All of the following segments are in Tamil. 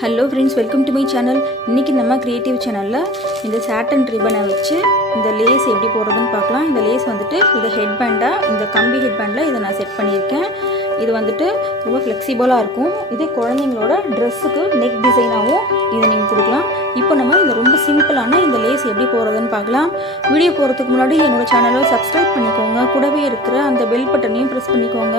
Hello friends, welcome to my channel. இன்றைக்கி நம்ம க்ரியேட்டிவ் சேனலில் இந்த சாட்டன் ரிப்பனை வச்சு இந்த லேஸ் எப்படி போடுறதுன்னு பார்க்கலாம். இந்த லேஸ் வந்துட்டு இது ஹெட்பேண்டாக, இந்த கம்பி ஹெட்பேண்டில் இதை நான் செட் பண்ணியிருக்கேன். இது வந்துட்டு ரொம்ப ஃப்ளெக்சிபிளாக இருக்கும். இது குழந்தைங்களோட ட்ரெஸ்ஸுக்கு நெக் டிசைனாகவும் இதை நீங்கள் கொடுக்கலாம். இப்போ நம்ம இந்த ரொம்ப சிம்பிளான இந்த லேஸ் எப்படி போடுறதுன்னு பார்க்கலாம். வீடியோ போகிறதுக்கு முன்னாடி என்னோடய சேனலை சப்ஸ்கிரைப் பண்ணிக்கோங்க. கூடவே இருக்கிற அந்த பெல் பட்டனையும் ப்ரெஸ் பண்ணிக்கோங்க.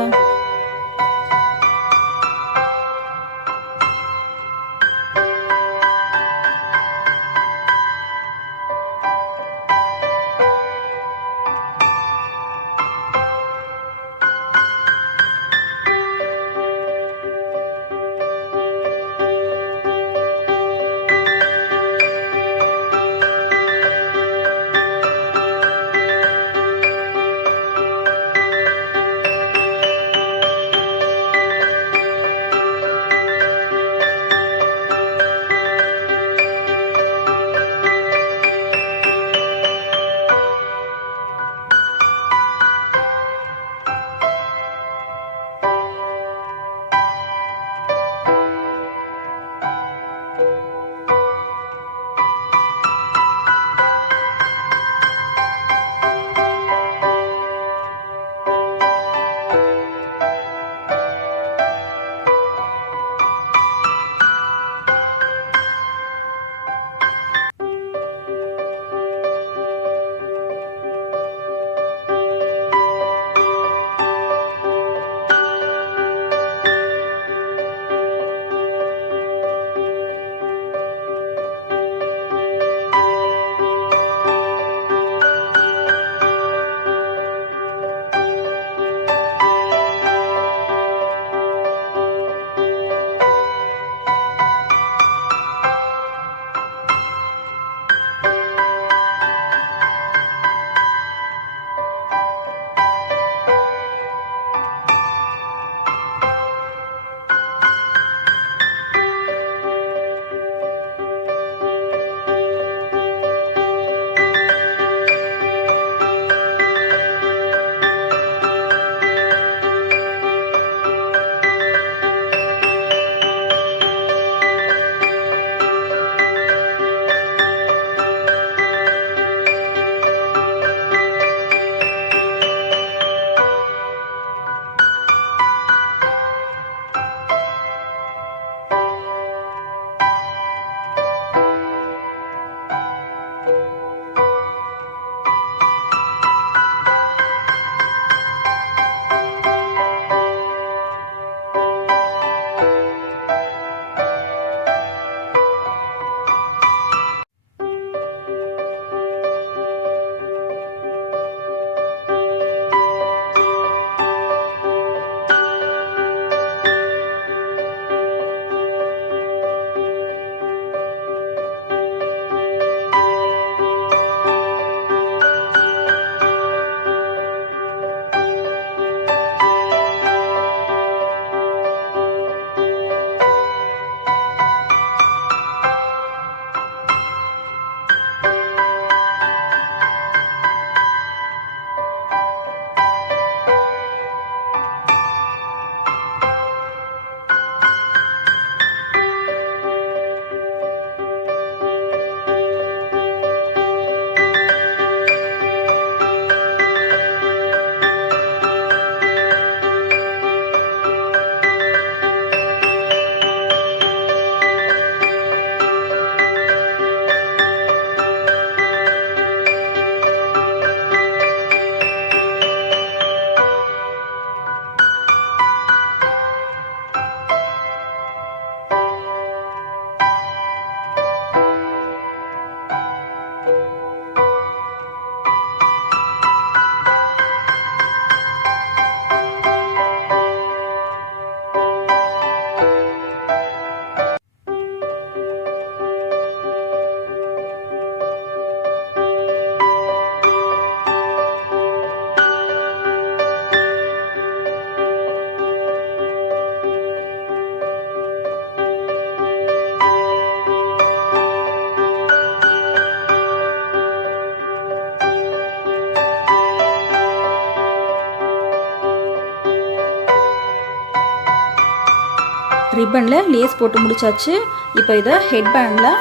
ரிப்பனில் லேஸ் போட்டு முடிச்சாச்சு. இப்போ இதை ஹெட்பேண்டில்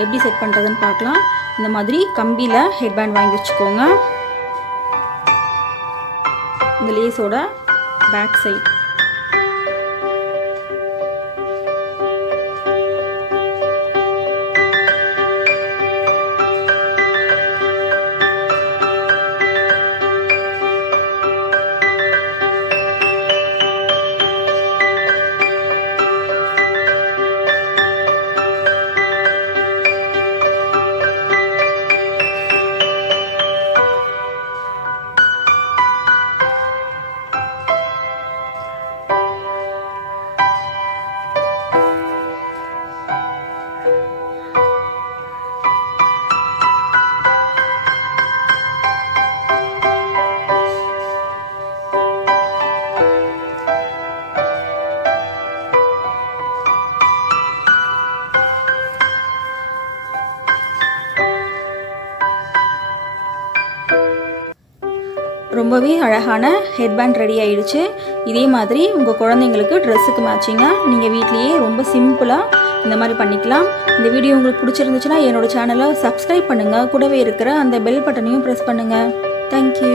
எப்படி செட் பண்ணுறதுன்னு பார்க்கலாம். இந்த மாதிரி கம்பியில் ஹெட்பேண்ட் வாங்கி வச்சுக்கோங்க. இந்த லேஸோட பேக் சைட் ரொம்பவே அழகான ஹெட்பேண்ட் ரெடி ஆயிடுச்சு. இதே மாதிரி உங்கள் குழந்தைங்களுக்கு ட்ரெஸ்ஸுக்கு மேட்சிங்காக நீங்கள் வீட்லேயே ரொம்ப சிம்பிளாக இந்த மாதிரி பண்ணிக்கலாம். இந்த வீடியோ உங்களுக்கு பிடிச்சிருந்துச்சுன்னா என்னோடய சேனலை சப்ஸ்கிரைப் பண்ணுங்கள். கூடவே இருக்கிற அந்த பெல் பட்டனையும் ப்ரெஸ் பண்ணுங்கள். தேங்க்யூ.